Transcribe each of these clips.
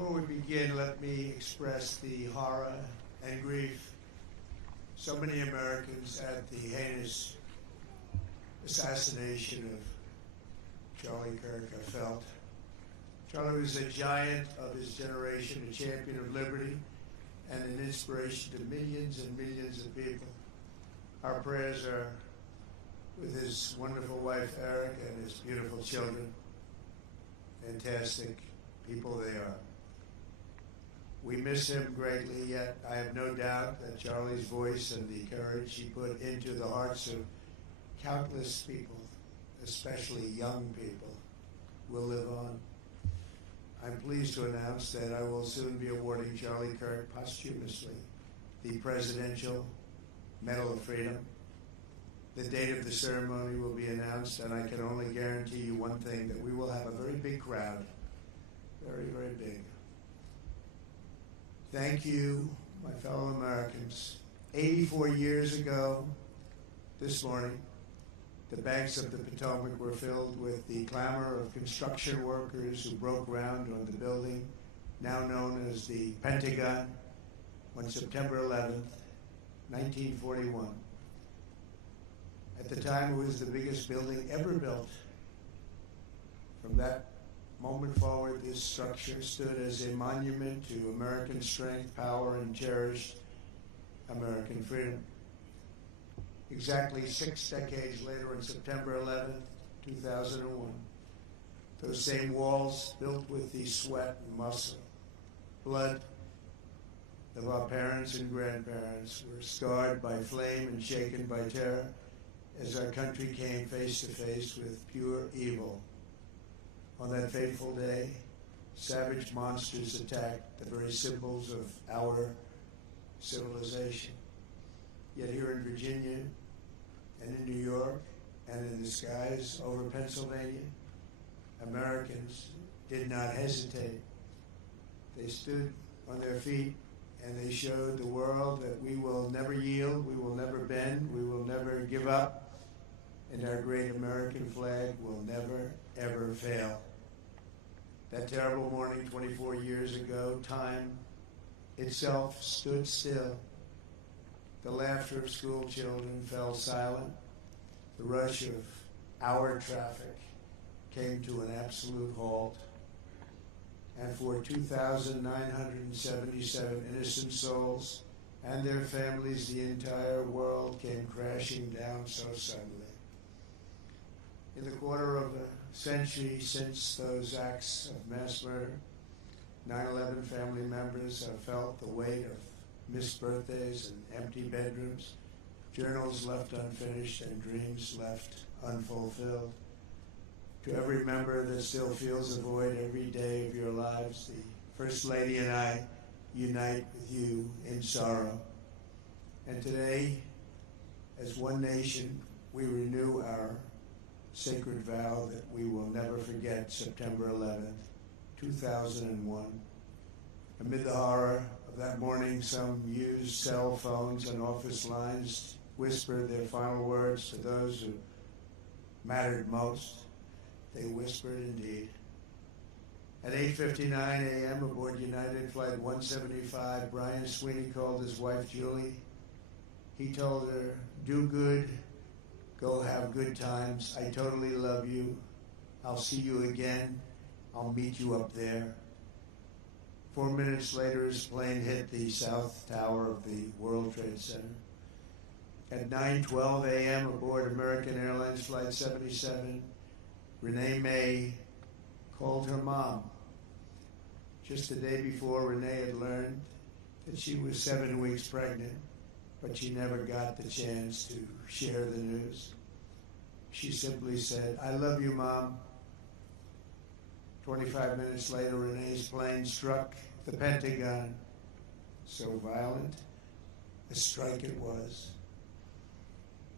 Before we begin, let me express the horror and grief so many Americans at the heinous assassination of Charlie Kirk have felt. Charlie was a giant of his generation, a champion of liberty, and an inspiration to millions and millions of people. Our prayers are with his wonderful wife, Eric, and his beautiful children. Fantastic people they are. We miss him greatly, yet I have no doubt that Charlie's voice and the courage he put into the hearts of countless people, especially young people, will live on. I'm pleased to announce that I will soon be awarding Charlie Kirk posthumously the Presidential Medal of Freedom. The date of the ceremony will be announced, and I can only guarantee you one thing, that we will have a very big crowd. Very, very big. Thank you, my fellow Americans. 84 years ago this morning, the banks of the Potomac were filled with the clamor of construction workers who broke ground on the building now known as the Pentagon on September 11th, 1941. At the time, it was the biggest building ever built. From that moment forward, this structure stood as a monument to American strength, power, and cherished American freedom. Exactly 6 decades later, on September 11th, 2001, those same walls, built with the sweat and muscle, blood of our parents and grandparents, were scarred by flame and shaken by terror as our country came face to face with pure evil. On that fateful day, savage monsters attacked the very symbols of our civilization. Yet here in Virginia and in New York and in the skies over Pennsylvania, Americans did not hesitate. They stood on their feet and they showed the world that we will never yield, we will never bend, we will never give up, and our great American flag will never, ever fail. That terrible morning 24 years ago, time itself stood still. The laughter of school children fell silent. The rush of our traffic came to an absolute halt. And for 2,977 innocent souls and their families, the entire world came crashing down so suddenly. In the quarter of a century since those acts of mass murder, 9/11 family members have felt the weight of missed birthdays and empty bedrooms, journals left unfinished, and dreams left unfulfilled. To every member that still feels a void every day of your lives, the First Lady and I unite with you in sorrow. And today, as one nation, we renew our sacred vow that we will never forget September 11th, 2001. Amid the horror of that morning, some used cell phones and office lines whispered their final words to those who mattered most. They whispered indeed. At 8:59 a.m. aboard United Flight 175, Brian Sweeney called his wife Julie. He told her, "Do good, go have good times. I totally love you. I'll see you again. I'll meet you up there." 4 minutes later, his plane hit the south tower of the World Trade Center. At 9:12 a.m. aboard American Airlines Flight 77, Renee May called her mom. Just the day before, Renee had learned that she was 7 weeks pregnant, but she never got the chance to share the news. She simply said, "I love you, Mom." 25 minutes later, Renee's plane struck the Pentagon. So violent a strike it was.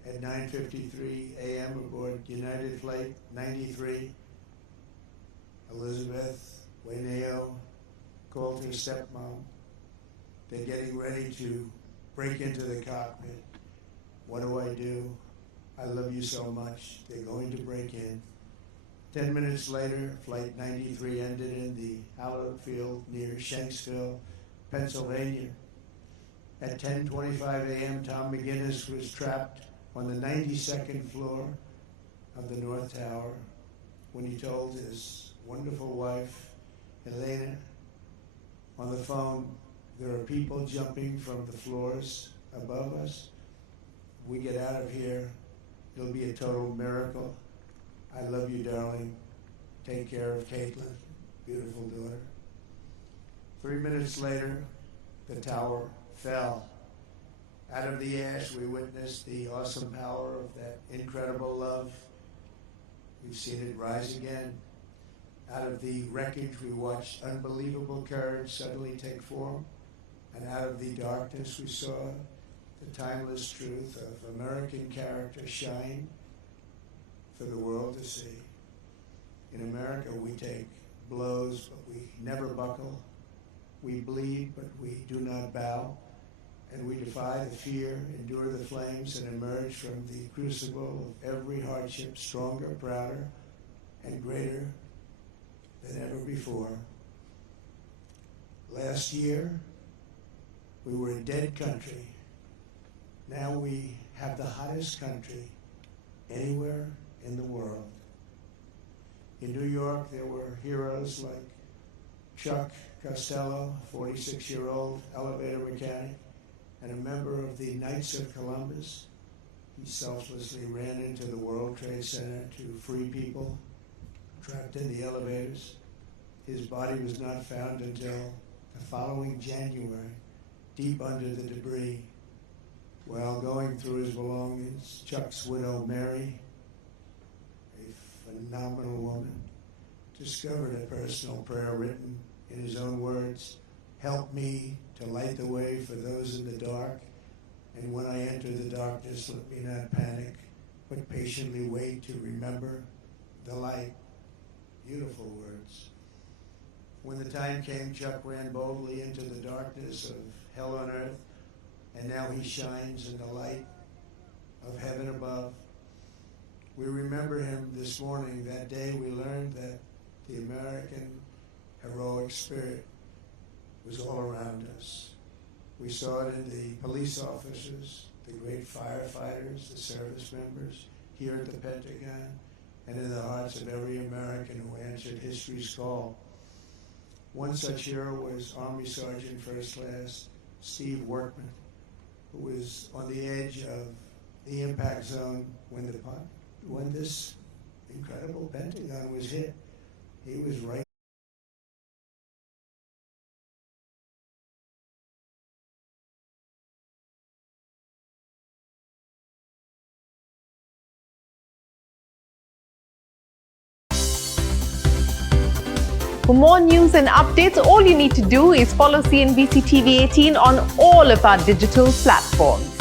At 9:53 a.m. aboard United Flight 93, Elizabeth Wayneo called her stepmom. They're getting ready to break into the cockpit. What do? I love you so much. They're going to break in. 10 minutes later, Flight 93 ended in the hallowed field near Shanksville, Pennsylvania. At 10:25 a.m., Tom McGinnis was trapped on the 92nd floor of the North Tower when he told his wonderful wife, Elena, on the phone, "There are people jumping from the floors above us. We get out of here, it'll be a total miracle. I love you, darling. Take care of Caitlin, beautiful daughter." 3 minutes later, the tower fell. Out of the ash, we witnessed the awesome power of that incredible love. We've seen it rise again. Out of the wreckage, we watched unbelievable courage suddenly take form. And out of the darkness, we saw the timeless truth of American character shine for the world to see. In America, we take blows, but we never buckle. We bleed, but we do not bow. And we defy the fear, endure the flames, and emerge from the crucible of every hardship stronger, prouder, and greater than ever before. Last year, we were a dead country. Now we have the hottest country anywhere in the world. In New York, there were heroes like Chuck Costello, a 46-year-old elevator mechanic, and a member of the Knights of Columbus. He selflessly ran into the World Trade Center to free people trapped in the elevators. His body was not found until the following January, deep under the debris. While going through his belongings, Chuck's widow, Mary, a phenomenal woman, discovered a personal prayer written in his own words, "Help me to light the way for those in the dark, and when I enter the darkness, let me not panic, but patiently wait to remember the light." Beautiful words. When the time came, Chuck ran boldly into the darkness of hell on earth, and now he shines in the light of heaven above. We remember him this morning. That day we learned that the American heroic spirit was all around us. We saw it in the police officers, the great firefighters, the service members here at the Pentagon, and in the hearts of every American who answered history's call. One such hero was Army Sergeant First Class Steve Workman, who was on the edge of the impact zone when this incredible Pentagon was hit. He was right. For more news and updates, all you need to do is follow CNBC TV 18 on all of our digital platforms.